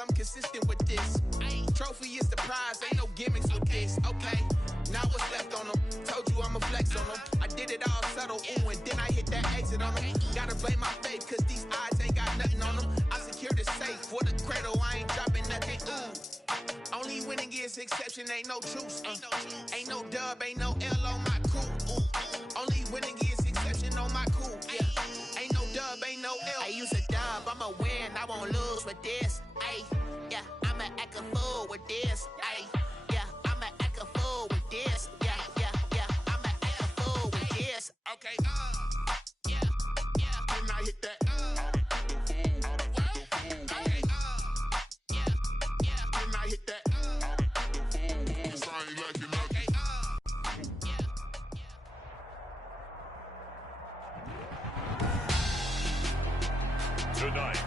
I'm consistent with this. Trophy is the prize, ain't no gimmicks with this. Okay, now what's left on them? Told you I'ma flex on them. I did it all subtle, ooh, and then I hit that exit on them. Gotta blame my faith, cause these odds ain't got nothing on them. I secured the safe for the cradle, I ain't dropping nothing, ooh. Only winning is exception, ain't no truce. Ain't no dub, ain't no L on my crew. Ooh. Only winning is exception on my crew. Yeah. Ain't no dub, ain't no L. I use a dub, I'ma win, I won't lose with this. Ay, yeah, I'ma act a fool with this. Ay, yeah, I'ma act a fool with this. Yeah, yeah, yeah, I'ma act a fool with this. Okay, yeah, yeah. When I hit that, okay, yeah, yeah. When I hit that, Tonight,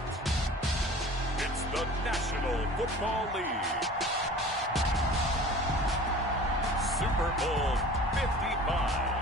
it's the National Football League. Super Bowl 55.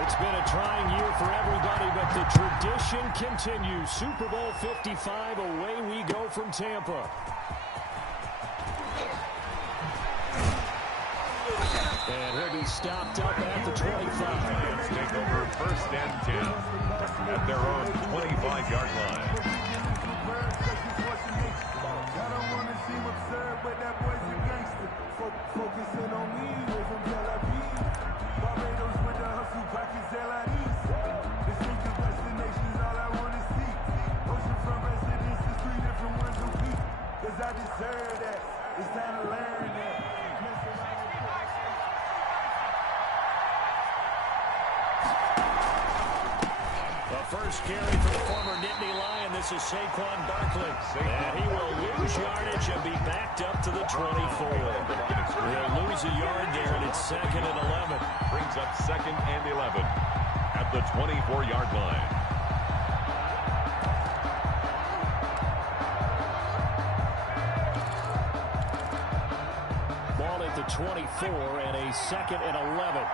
It's been a trying year for everybody, but the tradition continues. Super Bowl 55, away we go from Tampa. And he'll be stopped up at the 25. Lions take over first and 10 at their own 25-yard line. I don't want to seem absurd, but that boy's a gangster. Focusing on me, we're from Tel Aviv. Barbados with the hustle, pockets LIDs. Distinctive destinations, all I want to see. Oceanfront residences, 3 different ones a week. Cause I deserve that. It's time to learn that. The first carry for the former Nittany Lion. This is Saquon Barkley. And he will lose yardage and be backed up to the 24. He'll lose a yard there, and it's 2nd and 11. Brings up 2nd and 11 at the 24-yard line. Ball at the 24 and a 2nd and 11.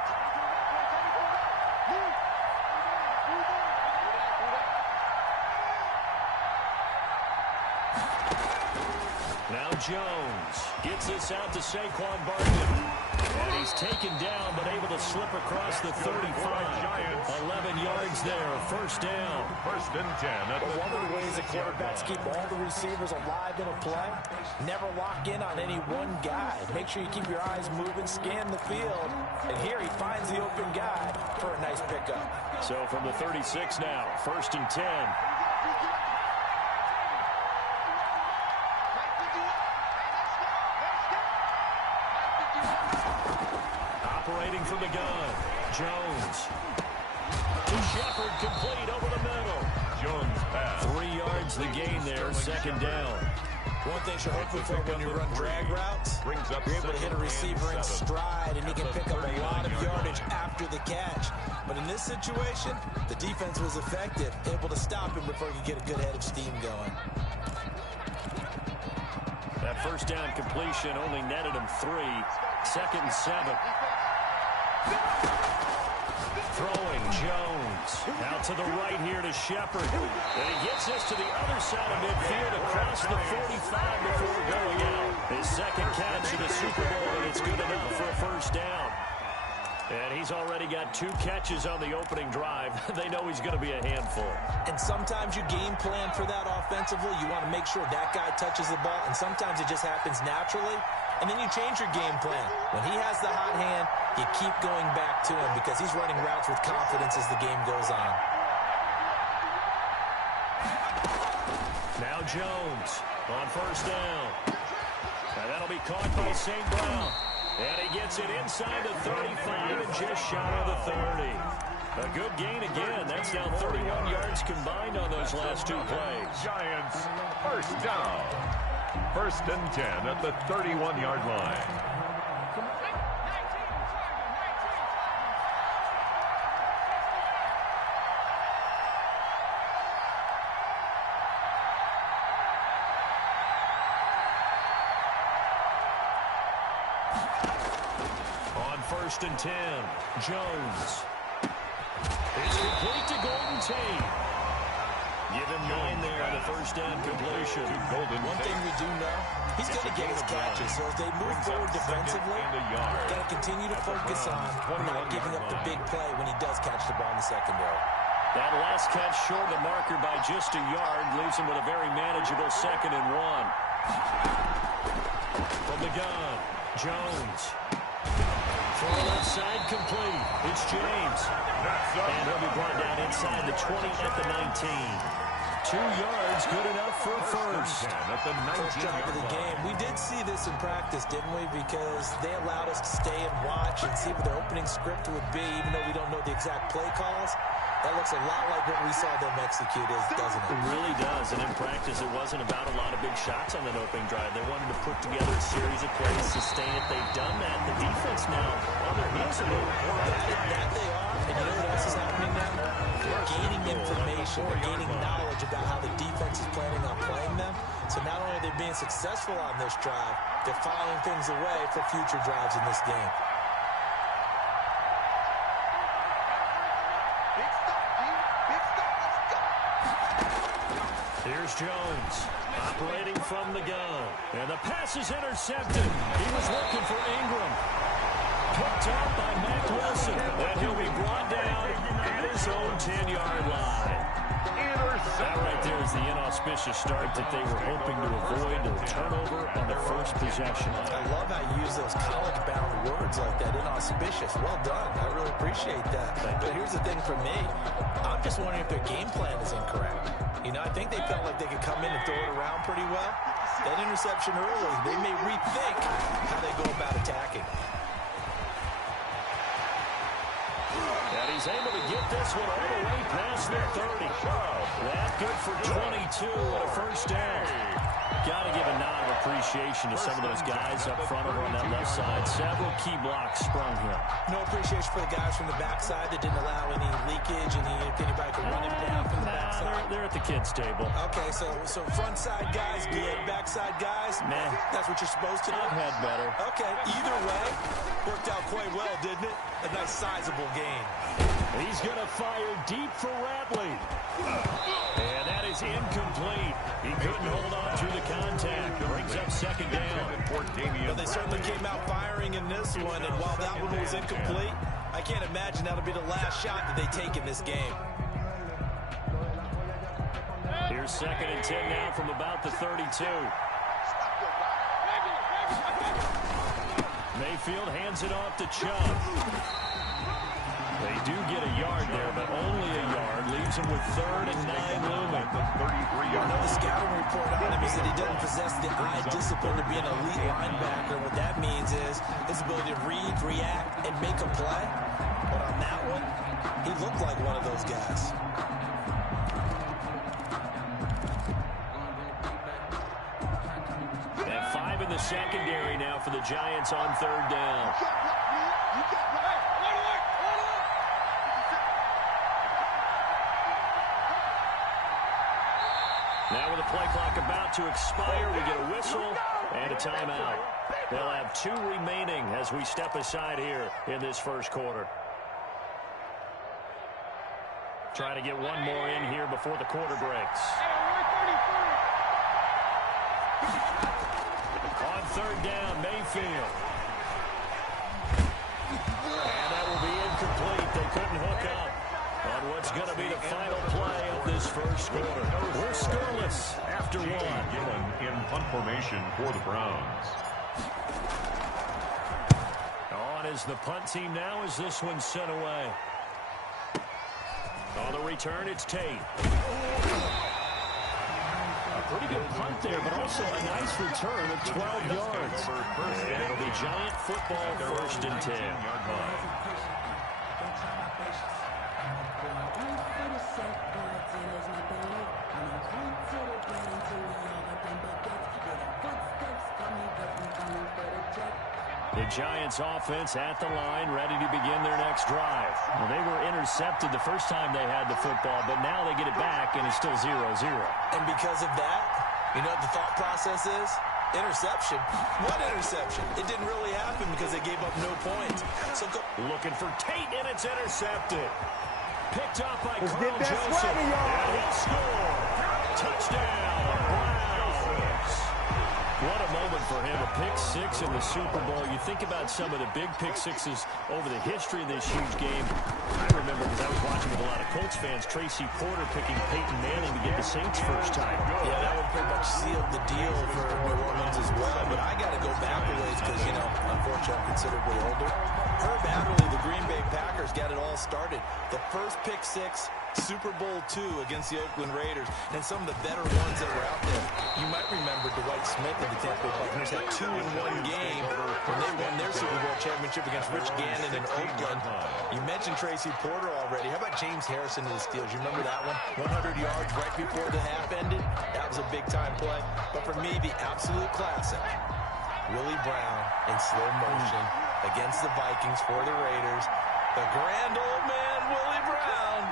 Now Jones gets this out to Saquon Barkley. And he's taken down, but able to slip across the 35. 11 yards there, first down. First and 10. One of the ways the quarterbacks keep all the receivers alive in a play, never lock in on any one guy. Make sure you keep your eyes moving, scan the field. And here he finds the open guy for a nice pickup. So from the 36 now, first and 10. Operating from the gun, Jones. To Shepard, complete over the middle. Jones pass. 3 yards the gain there, second down. One thing you're hoping for when you run drag routes, Brings up you're able to hit a receiver in stride, and he can pick up a lot of yardage after the catch. But in this situation, the defense was effective, able to stop him before he could get a good head of steam going. That first down completion only netted him 3. 2nd and 7. Throwing Jones. Out to the right here to Shepard. And he gets this to the other side of midfield across the 45 before going out. His second catch in the Super Bowl, and it's good enough for a first down. And he's already got 2 catches on the opening drive. They know he's going to be a handful. And sometimes you game plan for that offensively. You want to make sure that guy touches the ball, and sometimes it just happens naturally. And then you change your game plan. When he has the hot hand, you keep going back to him because he's running routes with confidence as the game goes on. Now Jones on first down. And that'll be caught by St. Brown. And he gets it inside the 35 and just shy of the 30. A good gain again. That's now 31 yards combined on those last 2 plays. Giants, first down. First and 10 at the 31-yard line. first and 10. Jones. It's complete to Golden Tate. Give him 9 there on the first down completion. One thing we do know, he's going to get his catches. So as they move forward defensively, got to continue to focus on not giving up the big play when he does catch the ball in the secondary. That last catch short of the marker by just a yard leaves him with a very manageable 2nd and 1. From the gun, Jones. Throw left side complete. It's James. And he'll be brought down inside the 20 at the 19. 2 yards, good enough for a first. First drive of the game. We did see this in practice, didn't we? Because they allowed us to stay and watch and see what the opening script would be, even though we don't know the exact play calls. That looks a lot like what we saw them execute, doesn't it? It really does. And in practice, it wasn't about a lot of big shots on that opening drive. They wanted to put together a series of plays, sustain it. They've done that. The defense now on their heels a little. That they are. And you know what else is happening now? They're gaining information. They're gaining knowledge about how the defense is planning on playing them. So not only are they being successful on this drive, they're filing things away for future drives in this game. Here's Jones, operating from the gun. And the pass is intercepted. He was looking for Ingram. Picked up by Mack Wilson. And he'll be brought down at his own 10-yard line. That right there is the inauspicious start that they were hoping to avoid, a turnover on the first possession. I love how you use those college-bound words like that, inauspicious. Well done. I really appreciate that. But here's the thing for me. I'm just wondering if their game plan is incorrect. You know, I think they felt like they could come in and throw it around pretty well. That interception early, they may rethink how they go about attacking. And he's able to get this one all the way past the 30. That good for 22 and a first down. Got to give a nod of appreciation to some of those guys up front over on that left side. Several key blocks sprung here. No appreciation for the guys from the backside that didn't allow any leakage and if anybody could run him down from the backside. They're at the kids' table. Okay, so front side guys, good. Backside guys, nah. That's what you're supposed to do? I've had better. Okay, either way, worked out quite well, didn't it? A nice sizable gain. He's going to fire deep for Ratley. And that is incomplete. He couldn't hold on through the contact. Brings up 2nd down. Well, they certainly came out firing in this one, and while that one was incomplete, I can't imagine that'll be the last shot that they take in this game. Here's 2nd and 10 now from about the 32. Mayfield hands it off to Chubb. They do get a yard there, but only a yard. Leaves him with 3rd and 9 looming. The scouting report on him is that he doesn't possess the eye discipline to be an elite linebacker. What that means is his ability to read, react, and make a play. But on that one, he looked like one of those guys. And 5 in the secondary now for the Giants on 3rd down. Now with the play clock about to expire, we get a whistle and a timeout. They'll have 2 remaining as we step aside here in this first quarter. Trying to get one more in here before the quarter breaks. On 3rd down, Mayfield. And that will be incomplete. They couldn't hook up on what's going to be the final play of this first quarter. We're scoreless after 1. Gillen in punt formation for the Browns. On is the punt team now as this one's sent away. On the return, it's Tate. A pretty good punt there, but also a nice return of 12 yards. And it'll be Giant football 1st and 10. The Giants offense at the line, ready to begin their next drive. Well, they were intercepted the first time they had the football, but now they get it back, and it's still 0-0. And because of that, you know what the thought process is? Interception. What interception? It didn't really happen because they gave up no points. So go. Looking for Tate, and it's intercepted. Picked up by Let's Carl get that Joseph. swagger, y'all. And he'll score. Touchdown, Browns. What a moment for him, a pick six in the Super Bowl. You think about some of the big pick sixes over the history of this huge game. I remember, because I was watching with a lot of Colts fans, Tracy Porter picking Peyton Manning to get the Saints first time. Yeah, that would pretty much seal the deal for New Orleans as well. But I got to go back a ways because, you know, unfortunately, I'm considerably older. Herb Adderley, the Green Bay Packers, got it all started. The first pick six, Super Bowl II against the Oakland Raiders, and some of the better ones that were out there. You might remember Dwight Smith and the Tampa Bay Buccaneers had 2-in-1 game when they won their Super Bowl championship against Rich Gannon in Oakland. You mentioned Tracy Porter already. How about James Harrison to the Steelers? You remember that one? 100 yards right before the half ended. That was a big-time play. But for me, the absolute classic, Willie Brown in slow motion against the Vikings for the Raiders. The grand old man, Willie Brown,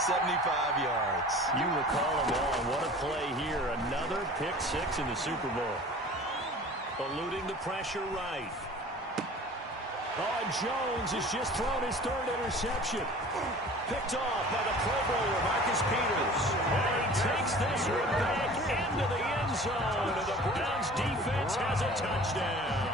75 yards. You recall them all, and what a play here. Another pick six in the Super Bowl. Eluding the pressure right. Oh, Jones has just thrown his third interception. Picked off by the Pro Bowler, Marcus Peters. And he takes this one back into the end zone, and the Browns defense has a touchdown.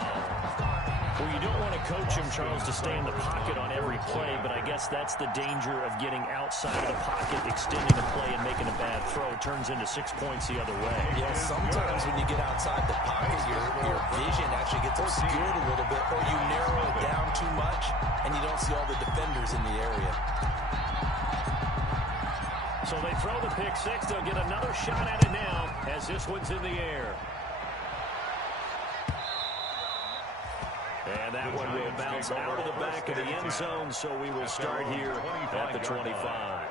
Well, you don't want to coach him, Charles, to stay in the pocket on every play, but I guess that's the danger of getting outside of the pocket, extending a play, and making a bad throw. It turns into 6 points the other way. Yeah, sometimes when you get outside the pocket, your vision actually gets obscured a little bit, or you narrow it down too much, and you don't see all the defenders in the area. So they throw the pick six. They'll get another shot at it now as this one's in the air. And that one will bounce out of the back of the end zone, so we will start here at the 25.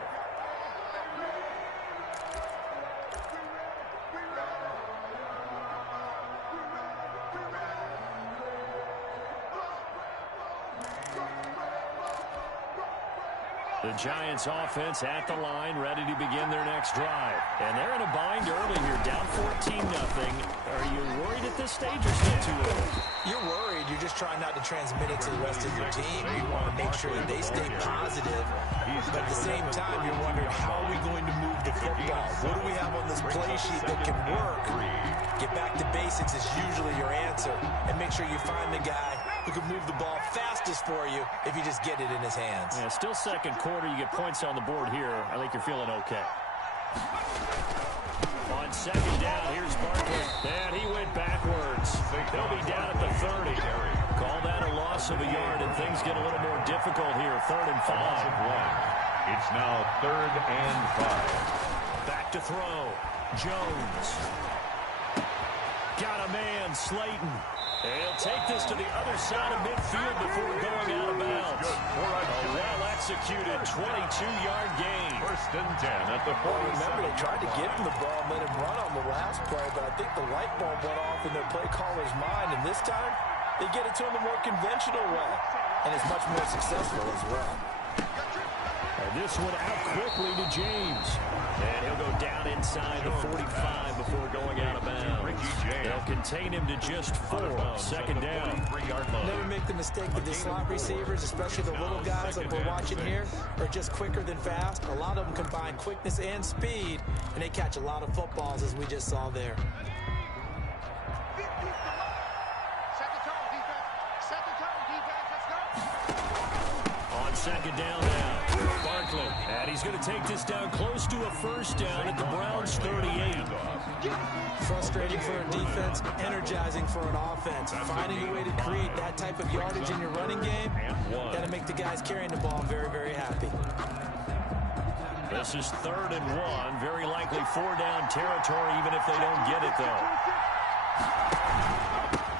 The Giants offense at the line, ready to begin their next drive. And they're in a bind early here, down 14-0. Are you worried at this stage or still too early? You're worried. You're just trying not to transmit it to the rest of your team. You want to make sure that they stay positive. But at the same time, you're wondering, how are we going to move the football? What do we have on this play sheet that can work? Get back to basics is usually your answer. And make sure you find the guy who can move the ball fastest for you if you just get it in his hands. Yeah, still second quarter. You get points on the board here. I think you're feeling okay. On second down, here's Barkley. And he went backwards. They'll be down at the 30. Call that a loss of a yard, and things get a little more difficult here. 3rd and 5. It's now 3rd and 5. Back to throw. Jones. Got a man, Slayton. He'll take this to the other side of midfield before going out of bounds. A well-executed 22-yard gain. 1st and 10 at the 40. Remember, they tried to give him the ball and let him run on the last play, but I think the light bulb went off in their play caller's mind, and this time they get it to him the more conventional way, and it's much more successful as well. And this one out quickly to James. And he'll go down inside the 45 before going out of bounds. They'll contain him to just 4. 2nd down. Never make the mistake that the slot receivers, especially the little guys like we're watching here, are just quicker than fast. A lot of them combine quickness and speed, and they catch a lot of footballs, as we just saw there. On 2nd down now. Barkley. And he's going to take this down close to a 1st down at the Browns' 38. Frustrating for a defense, energizing for an offense. Finding a way to create that type of yardage in your running game, got to make the guys carrying the ball very, very happy. This is 3rd and 1. Very likely 4-down territory, even if they don't get it, though.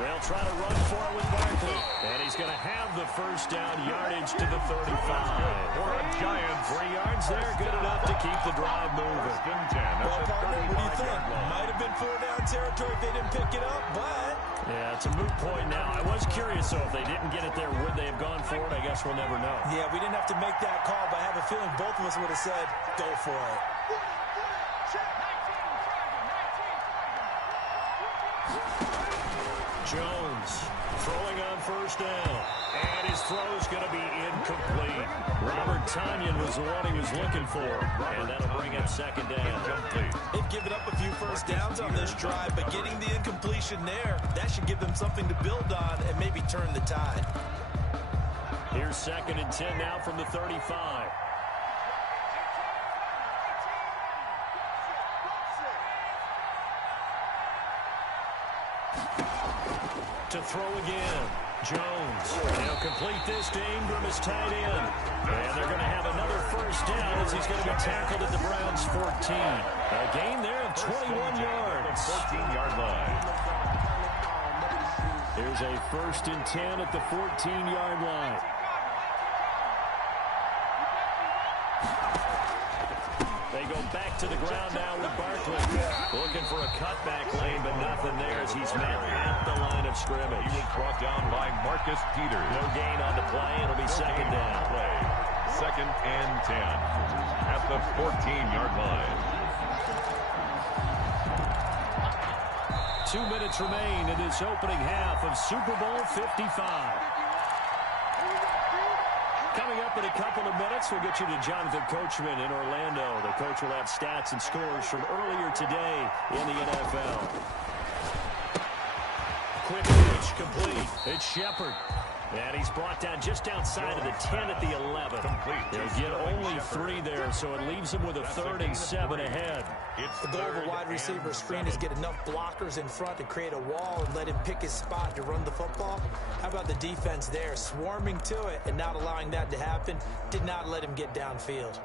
They'll try to run for it with Barkley. And he's going to have the 1st down, yardage to the 35. For a Giants. 3 yards there, good enough to keep the drive moving. Well, partner, what do you think? Might have been 4-down territory if they didn't pick it up, but... Yeah, it's a moot point now. I was curious, though, if they didn't get it there, would they have gone for it? I guess we'll never know. Yeah, we didn't have to make that call, but I have a feeling both of us would have said, go for it. Jones throwing on first down. And his throw's going to be incomplete. Robert Tonyan was the one he was looking for. And that'll bring up second down. They've given up a few first downs on this drive, but getting the incompletion there, that should give them something to build on and maybe turn the tide. Here's 2nd and 10 now from the 35. To throw again. Jones. He'll complete this to Ingram as tight end. And they're going to have another first down as he's going to be tackled at the Browns' 14. A gain there of 21 yards. 14-yard line. Here's a 1st and 10 at the 14-yard line. They go back to the ground now with Barkley. Looking for a cutback lane, but nothing there as he's met at the line of scrimmage. He was brought down by Marcus Peters. No gain on the play. It'll be second down. Play. 2nd and 10 at the 14-yard line. 2 minutes remain in this opening half of Super Bowl 55. Coming up in a couple of minutes, we'll get you to Jonathan Coachman in Orlando. The coach will have stats and scores from earlier today in the NFL. Quick pitch complete. It's Shepard. And he's brought down just outside of the 10 at the 11. They'll get only 3 there, so it leaves him with a 3rd and 7 ahead. The goal of a wide receiver screen is get enough blockers in front to create a wall and let him pick his spot to run the football. How about the defense there, swarming to it and not allowing that to happen? Did not let him get downfield.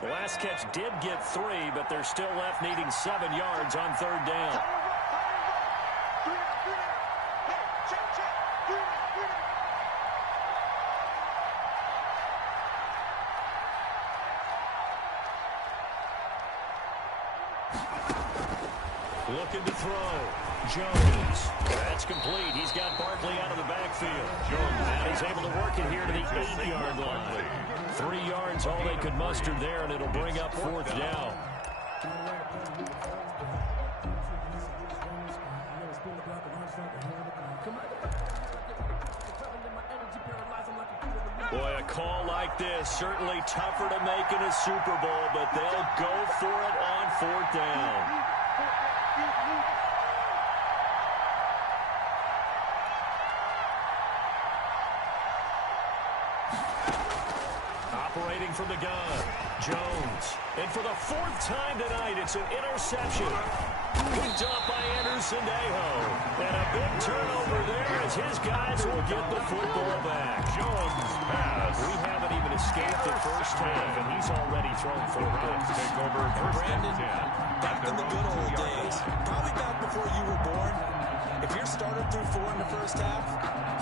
The last catch did get 3, but they're still left needing 7 yards on 3rd down. Looking to throw. Jones. That's complete. He's got Barkley out of the backfield. Jones. And he's able to work it here to the 8-yard line. 3 yards, all they could muster there, and it'll bring up 4th down. Boy, a call like this, certainly tougher to make in a Super Bowl, but they'll go for it on 4th down. Operating from the gun, Jones. And for the 4th time tonight, it's an interception. Picked up by Anderson-Dejo. And a big turnover there as his guys will get the football back. Jones pass. We haven't even escaped the first half, and he's already thrown 4 picks. Take over 1st and 10. Back in the good old days, probably back before you were born, if your starter threw 4 in the first half,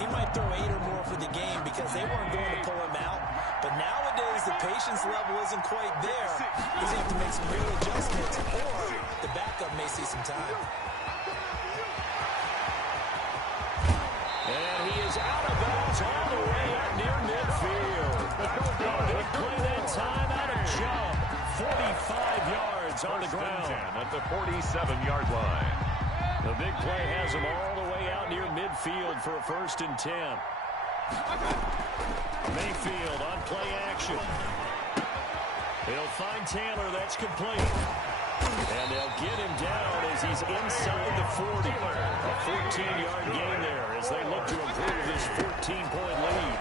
he might throw 8 or more for the game because they weren't going to pull him out. But nowadays, the patience level isn't quite there because you have to make some real adjustments, or the backup may see some time. And he is out of bounds all the way out near midfield. Big play that time out of jump. 45 yards on the ground. At the 47-yard line. The big play has him all the way out near midfield for a 1st and 10. Mayfield on play action. He'll find Taylor. That's complete. And they'll get him down as he's inside the 40. A 14-yard gain there as they look to improve this 14-point lead.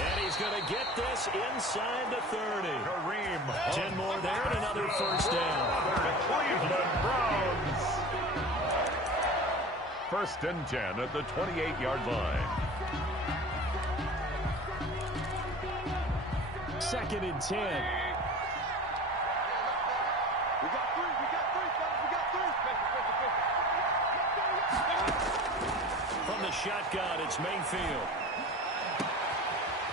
And he's going to get this inside the 30. Kareem. 10 more there and another 1st down. The Cleveland Browns. 1st and 10 at the 28-yard line. 2nd and 10. From the shotgun, it's Mayfield.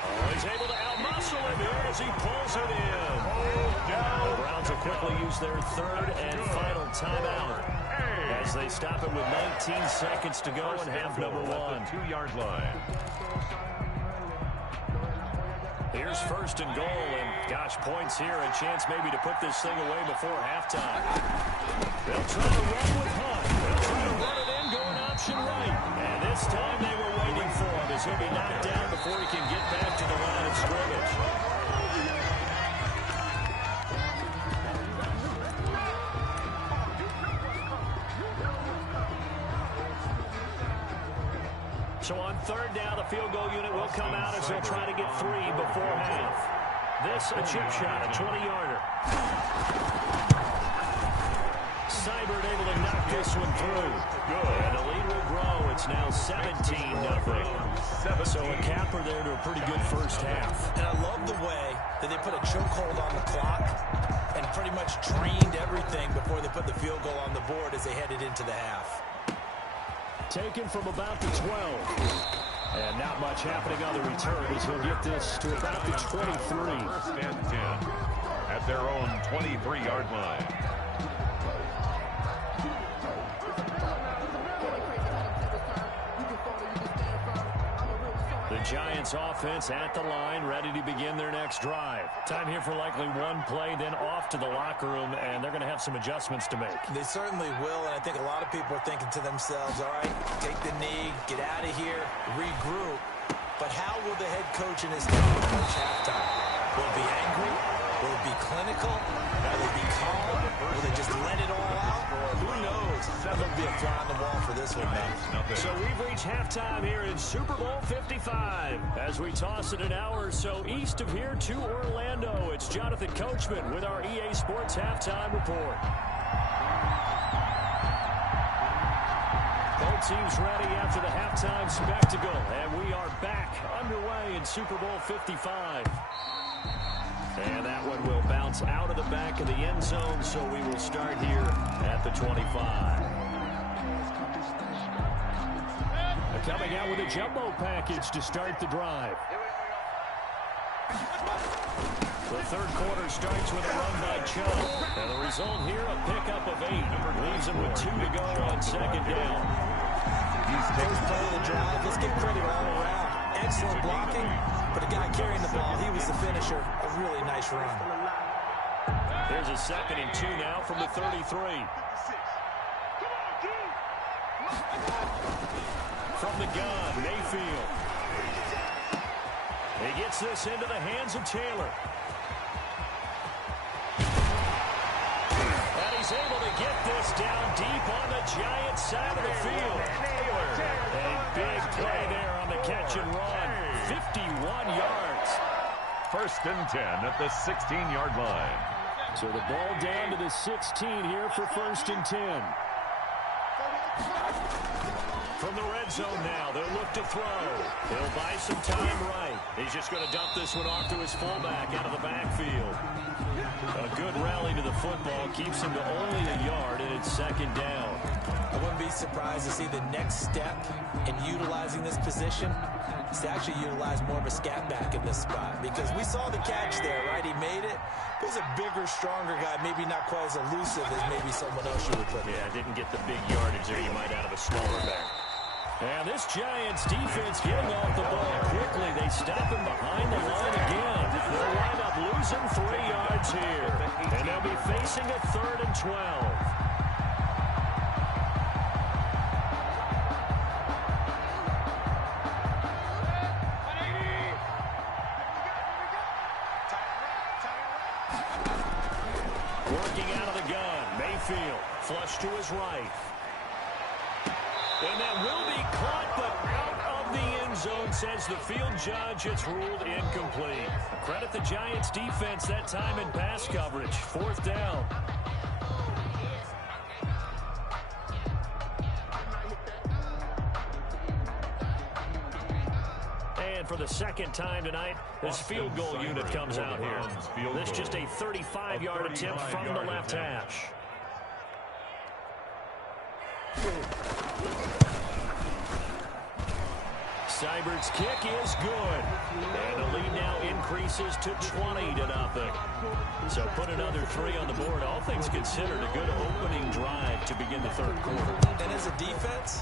Oh, he's able to outmuscle him here as he pulls it in. The Browns will quickly use their 3rd and final timeout as they stop it with 19 seconds to go in half number 1. 2-yard line. Here's first and goal, and gosh, points here, a chance maybe to put this thing away before halftime. They'll try to run with Hunt. They'll try to run it in, going option right. And this time they were waiting for him as he'll be knocked down before he can get back to the line of scrimmage. So on third down, the field goal unit will come out as they'll try to get 3 before half. This, a chip shot, a 20-yarder. Seibert able to knock this one through. Good. And the lead will grow. It's now 17-0. So a capper there to a pretty good first half. And I love the way that they put a chokehold on the clock and pretty much drained everything before they put the field goal on the board as they headed into the half. Taken from about the 12. And not much happening on the return as he'll get this to about the 23. First and 10 at their own 23-yard line. The Giants offense at the line, ready to begin their next drive. Time here for likely one play, then off to the locker room, and they're going to have some adjustments to make. They certainly will, and I think a lot of people are thinking to themselves, all right, take the knee, get out of here, regroup. But how will the head coach and his team approach halftime? Will it be angry? Will it be clinical? Will it be calm? Will they just let it all out? Who knows? That'll be a fly on the wall for this one, man. So we've reached halftime here in Super Bowl 55. As we toss it an hour or so east of here to Orlando, it's Jonathan Coachman with our EA Sports Halftime Report. Both teams ready after the halftime spectacle, and we are back underway in Super Bowl 55. And that one will bounce out of the back of the end zone, so we will start here at the 25. Coming out with a jumbo package to start the drive. The third quarter starts with a run by Chubb. And the result here, a pickup of 8. Leaves him with 2 to go on second down. First play of the drive, let's give credit all around. Excellent blocking, but the guy carrying the ball, he was the finisher. A really nice run. There's a 2nd and 2 now from the 33. From the gun, Mayfield. He gets this into the hands of Taylor. And he's able to get this down deep on the Giants side of the field. A big play there on the catch and run. 51 yards. First and 10 at the 16-yard line. So the ball down to the 16 here for first and 10. From the red zone now, they'll look to throw. He'll buy some time right. He's just going to dump this one off to his fullback out of the backfield. A good rally to the football keeps him to only a yard, and it's second down. I wouldn't be surprised to see the next step in utilizing this position is to actually utilize more of a scat back in this spot, because we saw the catch there, right? He made it. There's a bigger, stronger guy, maybe not quite as elusive as maybe someone else you would put there. Yeah, didn't get the big yardage there you might out of a smaller back. And this Giants defense getting off the ball quickly. They stop him behind the line again. They'll wind up losing 3 yards here. And they'll be facing a 3rd and 12. Working out of the gun, Mayfield, flush to his right. And that will be caught, but out of the end zone, says the field judge. It's ruled incomplete. Credit the Giants defense that time in pass coverage. 4th down. And for the second time tonight, this field goal unit comes out here. This just a 35-yard attempt from the left hash. Seibert's kick is good. And the lead now increases to 20-0. So put another 3 on the board. All things considered, a good opening drive to begin the third quarter. And as a defense,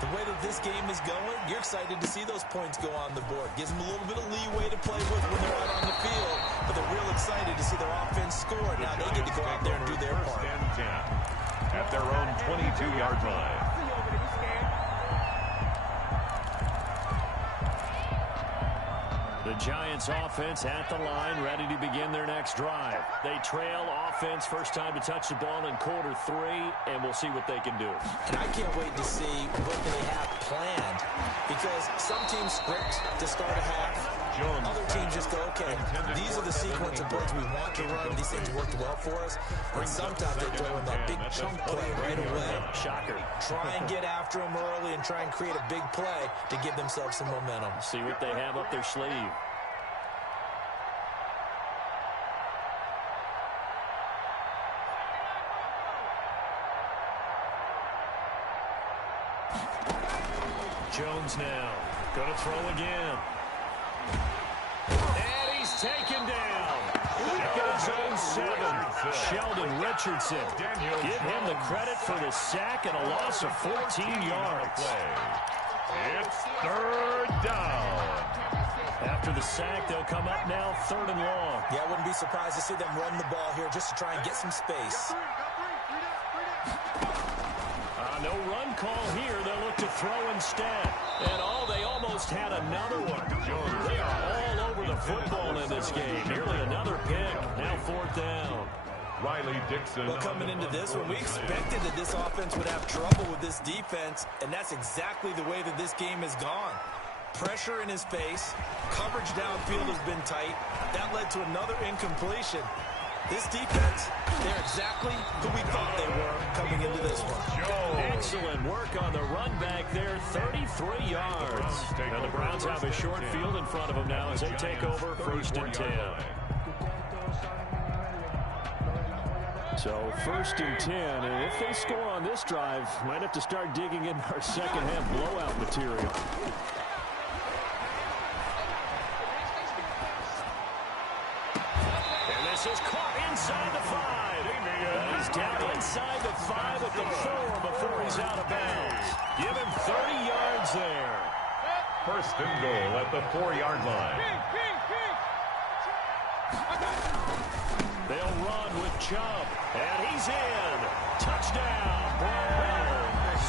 the way that this game is going, you're excited to see those points go on the board. Gives them a little bit of leeway to play with when they're out on the field. But they're real excited to see their offense score. Now they get to go out there and do their part. At their own 22-yard line. The Giants offense at the line, ready to begin their next drive. They trail offense, first time to touch the ball in quarter 3, and we'll see what they can do. And I can't wait to see what they have planned, because some teams script to start a half. Other teams just go, okay, these are the sequence of plays we want to run. These things worked well for us. And sometimes they throw in that big chunk play right away. Shocker. Try and get after them early and try and create a big play to give themselves some momentum. See what they have up their sleeve. Jones now. Gonna throw again. And he's taken down. Back at his own 7. Sheldon Richardson. Give him the credit for the sack and a loss of 14 yards. It's third down. After the sack, they'll come up now 3rd and long. Yeah, I wouldn't be surprised to see them run the ball here just to try and get some space. No run call here. They'll look to throw instead. And they almost had another one. They are all over the football in this game. Nearly another pick. Now 4th down. Riley Dixon. Well, coming into this one, we expected that this offense would have trouble with this defense, and that's exactly the way that this game has gone. Pressure in his face. Coverage downfield has been tight. That led to another incompletion. This defense, they're exactly who we thought they were coming into this one. Excellent work on the run back there, 33 yards. Now the Browns have a short field in front of them now as they take over 1st and 10. So 1st and 10, and if they score on this drive, might have to start digging in our second half blowout material. And this is caught inside the 5. He's down inside the 5 at the 4 before he's out of bounds. Give him 30 yards there. 1st and goal at the 4-yard line. They'll run with Chubb, and he's in. Touchdown, Browns.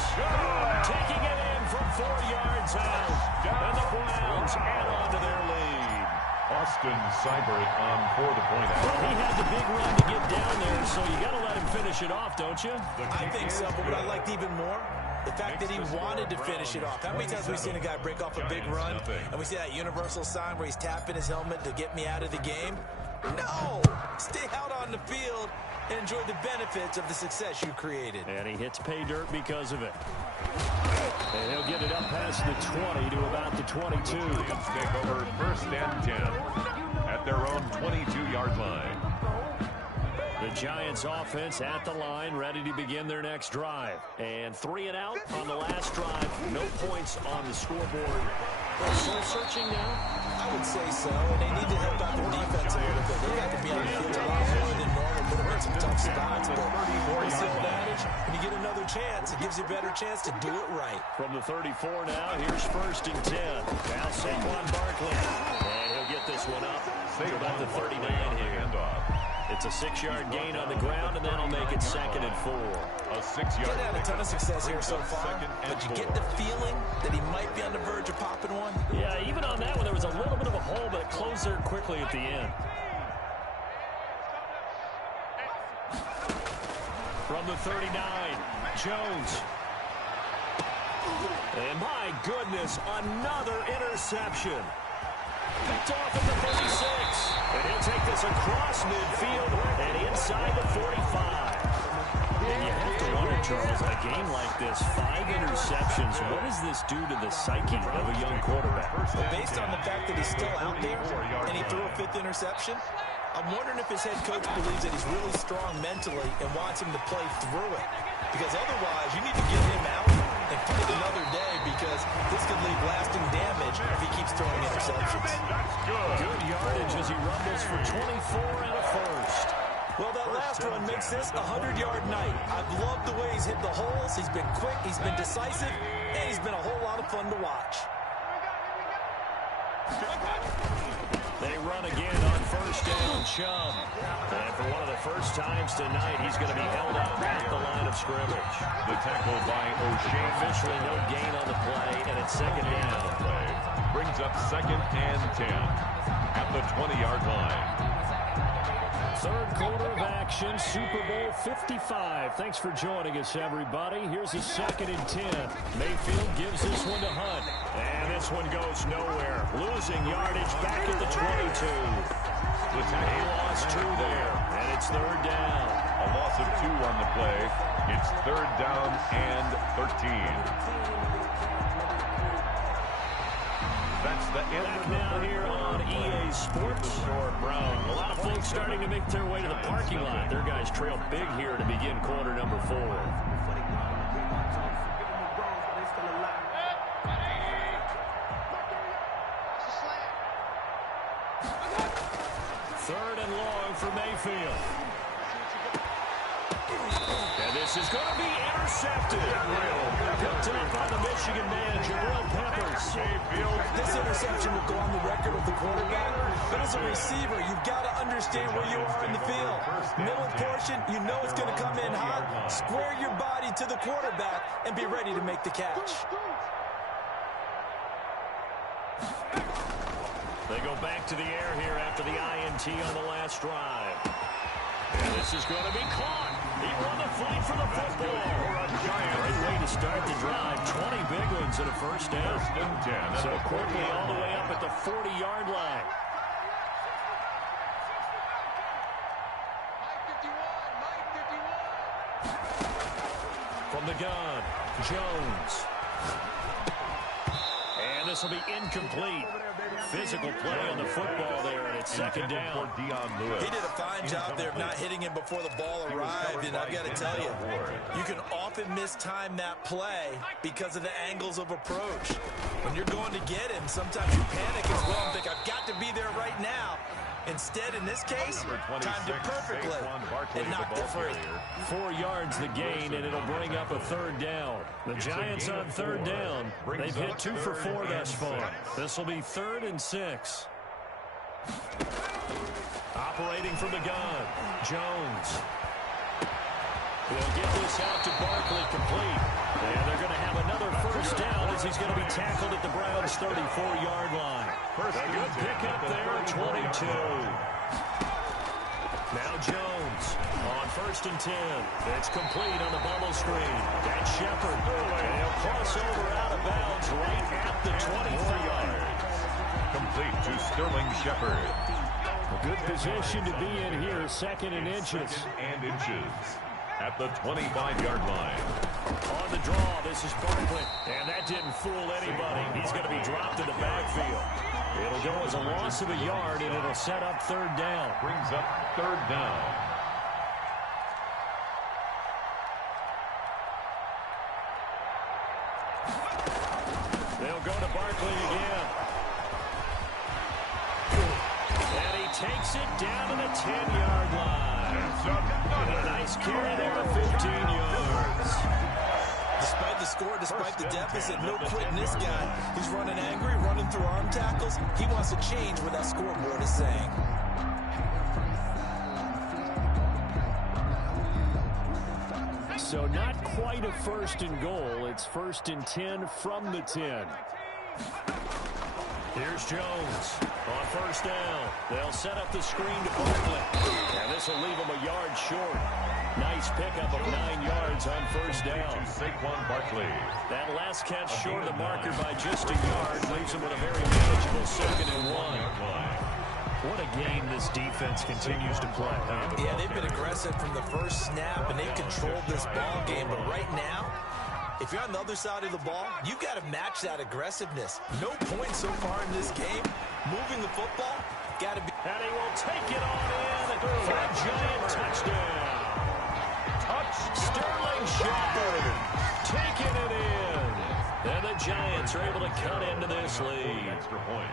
Taking it in from 4 yards out. And the Browns add on to their lead. Austin Seibert on for the point out. Well, he had the big run to get down there, so you got to let him finish it off, don't you? I think so, but what I liked even more, the fact that he wanted to finish it off. How many times have we seen a guy break off a big run, and we see that universal sign where he's tapping his helmet to get me out of the game? No! Stay out on the field and enjoy the benefits of the success you created. And he hits pay dirt because of it. And he'll get it up past the 20 to about the 22. Take over 1st and 10 at their own 22-yard line. The Giants offense at the line, ready to begin their next drive. And 3 and out on the last drive. No points on the scoreboard. Soul searching now? I would say so, and they need to help out their defense a little bit. They got to be on the field a lot more than normal, put them in some tough spots. But what's the advantage? When you get another chance, it gives you a better chance to do it right. From the 34 now, here's 1st and 10. Now Saquon Barkley. And he'll get this one up to about the 39 here. It's a 6-yard gain on the ground, and that'll make it 2nd and 4. A 6-yard. He's had a ton of success here so far, but you get the feeling that he might be on the verge of popping one. Yeah, even on that one, there was a little bit of a hole, but it closed there quickly at the end. From the 39, Jones. And my goodness, another interception. Picked off at the 36. And he'll take this across midfield and inside the 45. And you have to wonder, Charles, a game like this, 5 interceptions, what does this do to the psyche of a young quarterback? Well, based on the fact that he's still out there and he threw a 5th interception, I'm wondering if his head coach believes that he's really strong mentally and wants him to play through it. Because otherwise, you need to get him out and fight another day, because because this could leave lasting damage if he keeps throwing interceptions. That's good. Good yardage as he rumbles for 24 and a first. Well, that last run makes this a 100-yard night. I've loved the way he's hit the holes. He's been quick, he's been decisive, and he's been a whole lot of fun to watch. They run again on first down, Chubb. And for one of the first times tonight, he's going to be held up at the line of scrimmage. The tackle by O'Shea. Officially no gain on the play, and it's second down. Brings up 2nd and 10 at the 20-yard line. Third quarter of action, Super Bowl 55. Thanks for joining us, everybody. Here's a 2nd and 10. Mayfield gives this one to Hunt. And this one goes nowhere. Losing yardage back at the 22. He lost 2 there, and it's third down. A loss of 2 on the play. It's 3rd down and 13. That's the end Back now here on EA Sports. Brown. A lot of folks starting to make their way to the parking lot. Their guys trail big here to begin quarter number 4. Third and long for Mayfield. And this is going to be intercepted. Picked up on the Michigan man, Jabril Peppers. This interception will go on the record of the quarterback, but as a receiver, you've got to understand where you are in the field. Middle portion, you know it's going to come in hot. Square your body to the quarterback and be ready to make the catch. They go back to the air here after the INT on the last drive. And this is going to be caught. He won the fight for the football. Great way to start the drive. 20 big ones and a first down. So quickly all the way up at the 40-yard line. From the gun, Jones. And this will be incomplete. Physical play on the football there, and it's second down. He did a fine job there of not hitting him before the ball arrived, and I've got to tell you, you can often mistime that play because of the angles of approach. When you're going to get him, sometimes you panic as well and think, I've got to be there right now. Instead, in this case, timed it perfectly and knocked it free. 4 yards the gain, and it'll bring up a third down. The Giants on third down. They've hit 2 for 4 thus far. This will be 3rd and 6. Operating from the gun, Jones. He'll get this out to Barkley complete. And they're going to have another first down as he's going to be tackled at the Browns' 34-yard line. A good pickup there at 22. Now Jones on 1st and 10. It's complete on the bubble screen. That's Shepard. And he'll cross over out of bounds right at the 25. Complete to Sterling Shepard. A good position to be in here, 2nd and inches. At the 25-yard line. On the draw, this is Barkley. And that didn't fool anybody. He's going to be dropped in the backfield. It'll go as a loss of a yard, and it'll set up 3rd down. Brings up 3rd down. They'll go to Barkley again. And he takes it down to the 10-yard line. And a nice carry there to 15 yards. Despite the score, despite the deficit, no quitting this guy. He's running angry, running through arm tackles. He wants to change what that scoreboard is saying. So not quite a 1st and goal. It's 1st and 10 from the 10. Here's Jones on 1st down. They'll set up the screen to Barkley. And this will leave him a yard short. Nice pickup of 9 yards on 1st down. To Saquon Barkley. That last catch short of the marker by just a yard leaves him with a very manageable 2nd and 1. What a game this defense continues to play. Yeah, they've been aggressive from the first snap, and they've controlled this ball game. But right now, if you're on the other side of the ball, you've got to match that aggressiveness. No points so far in this game. Moving the football, got to be. And he will take it on in for a giant touchdown. Sterling Shepard taking it in. And the Giants are able to cut into this lead. Extra point.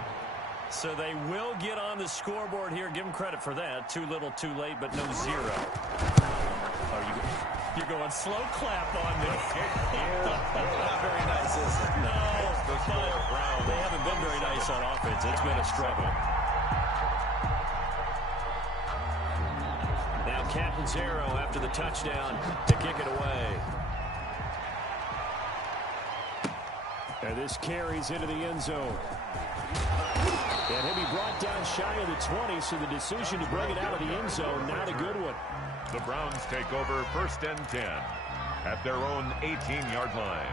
So they will get on the scoreboard here. Give them credit for that. Too little, too late, but no zero. You're going slow clap on me. Not very nice, is it? No, but they haven't been very nice on offense. It's been a struggle. Now Catanzaro after the touchdown to kick it away. And this carries into the end zone. And he'll be brought down shy of the 20, so the decision to bring it out of the end zone, not a good one. The Browns take over 1st and 10 at their own 18-yard line.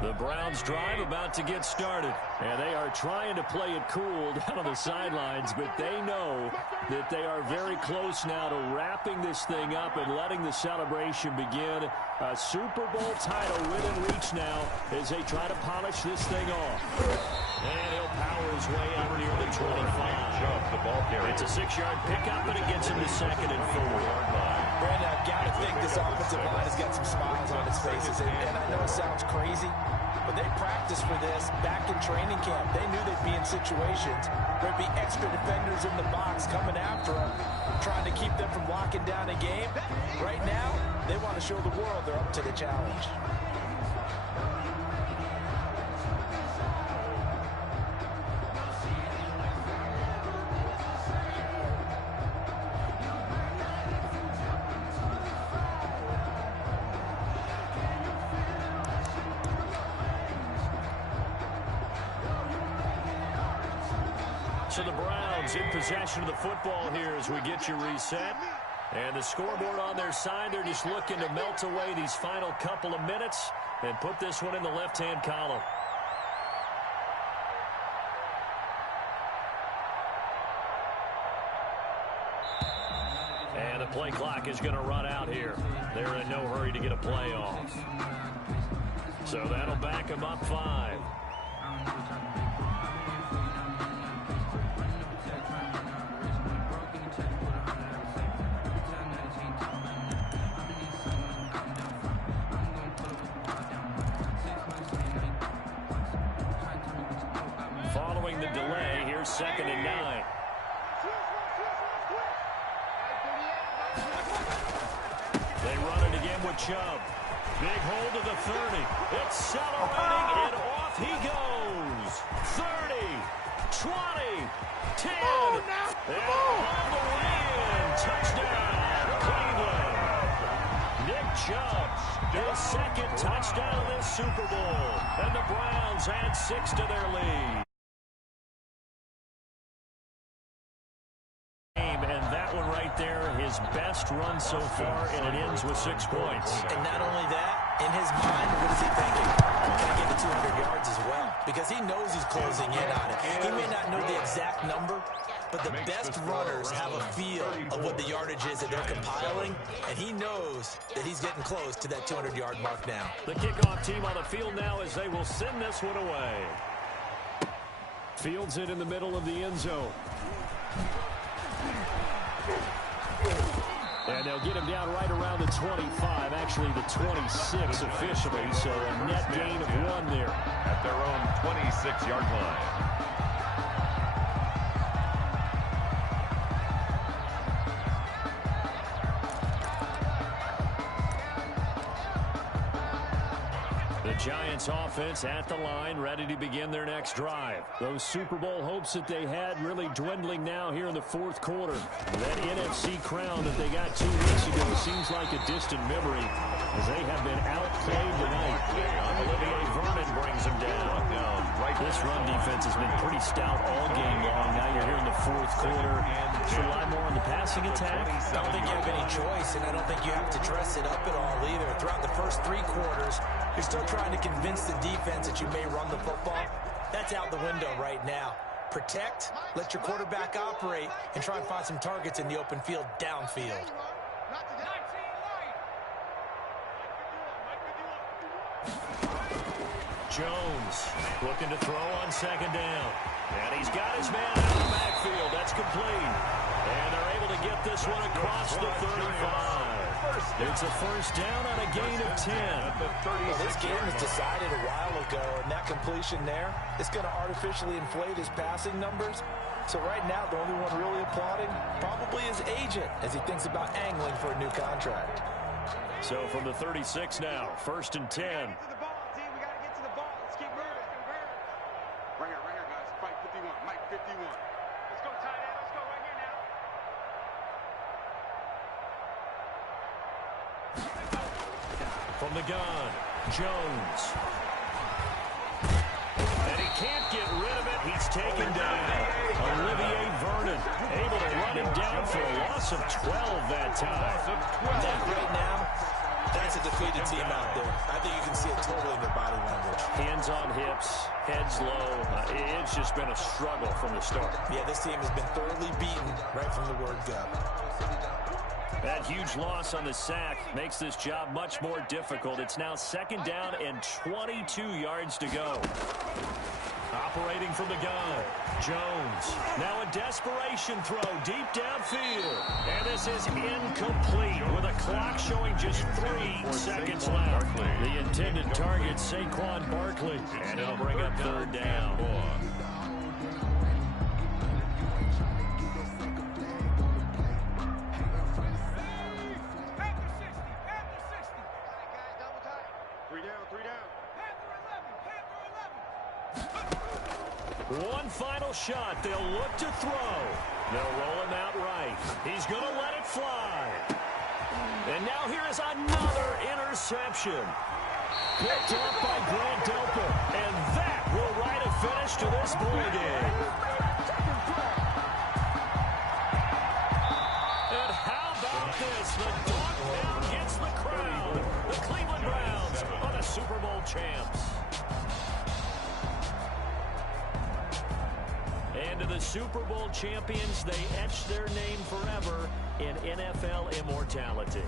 The Browns drive about to get started. And they are trying to play it cool down on the sidelines, but they know that they are very close now to wrapping this thing up and letting the celebration begin. A Super Bowl title within reach now as they try to polish this thing off. And he'll power his way out near the 25. The ball carrier. It's a 6-yard pickup, but it gets him to 2nd and 4. Brandon, I've got to think this offensive line has got some smiles on its faces. And I know it sounds crazy, but they practiced for this back in training camp. They knew they'd be in situations where there'd be extra defenders in the box coming after them, trying to keep them from locking down a game. Right now, they want to show the world they're up to the challenge. So the Browns in possession of the football here as we get you reset. And the scoreboard on their side, they're just looking to melt away these final couple of minutes and put this one in the left-hand column. And the play clock is going to run out here. They're in no hurry to get a play off. So that'll back them up 5. Following the delay, here's 2nd and 9. They run it again with Chubb. Big hold of the 30. Accelerating, and off he goes. 30, 20, 10. And on the way in. Touchdown, Cleveland. Nick Chubb, his 2nd touchdown of this Super Bowl. And the Browns add 6 to their lead. And that one right there, his best run so far, and it ends with 6 points. And not only that, in his mind, what is he thinking? I'm going to get to 200 yards as well, because he knows he's closing in on it. He may not know the exact number, but the best runners have a feel of what the yardage is that they're compiling, and he knows that he's getting close to that 200-yard mark now. The kickoff team on the field now as they will send this one away. Fields it in the middle of the end zone. And they'll get him down right around the 25, actually the 26 officially, so a net gain of 1 there. At their own 26-yard line. The Giants offense at the line, ready to begin their next drive. Those Super Bowl hopes that they had really dwindling now here in the 4th quarter. That NFC crown that they got 2 weeks ago seems like a distant memory as they have been outplayed tonight. Olivier Vernon brings them down. This run defense has been pretty stout all game long. Now you're here in the 4th quarter. Should rely more on the passing attack. I don't think you have any choice, and I don't think you have to dress it up at all either. Throughout the first 3 quarters, you're still trying to convince the defense that you may run the football. That's out the window right now. Protect, let your quarterback operate, and try and find some targets in the open field downfield. Jones looking to throw on second down. And he's got his man out of the backfield. That's complete. And they're able to get this one across the 35. It's a first down on a gain of 10. Well, this game was decided a while ago, and that completion there is going to artificially inflate his passing numbers. So right now, the only one really applauding probably his agent as he thinks about angling for a new contract. So from the 36 now, first and 10. From the gun, Jones. And he can't get rid of it. He's taken down. Olivier Vernon able to run him down for a loss of 12 that time. Right now, that's a defeated team out there. I think you can see it totally in their body language. Hands on hips, heads low. It's just been a struggle from the start. Yeah, this team has been thoroughly beaten right from the word go. That huge loss on the sack makes this job much more difficult. It's now second down and 22 yards to go. Operating from the gun, Jones. Now a desperation throw deep downfield. And this is incomplete with a clock showing just 3 seconds left. The intended target, Saquon Barkley. And it'll bring up third down. One final shot. They'll look to throw. They'll roll him out right. He's going to let it fly. And now here is another interception. Picked up by Grant Delpit. And that will write a finish to this ball game. And how about this? The dog pound gets the crown. The Cleveland Browns are the Super Bowl champs. And to the Super Bowl champions, they etch their name forever in NFL immortality.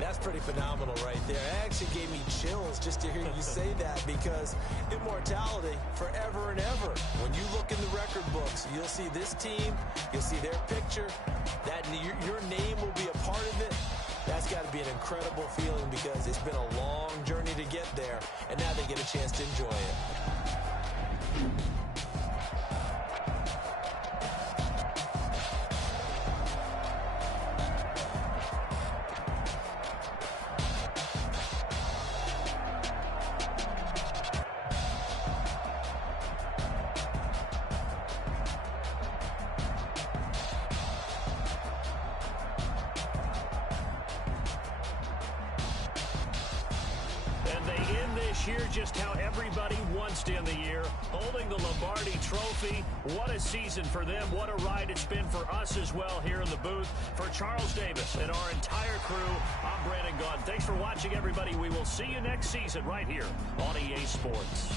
That's pretty phenomenal right there. It actually gave me chills just to hear you say that, because immortality forever and ever. When you look in the record books, you'll see this team, you'll see their picture, that your name will be a part of it. That's got to be an incredible feeling, because it's been a long journey to get there, and now they get a chance to enjoy it. Year just how everybody wants to end the year, holding the Lombardi Trophy. What a season for them. What a ride it's been for us as well here in the booth. For Charles Davis and our entire crew, I'm Brandon Gaudin. Thanks for watching, everybody. We will see you next season right here on EA Sports.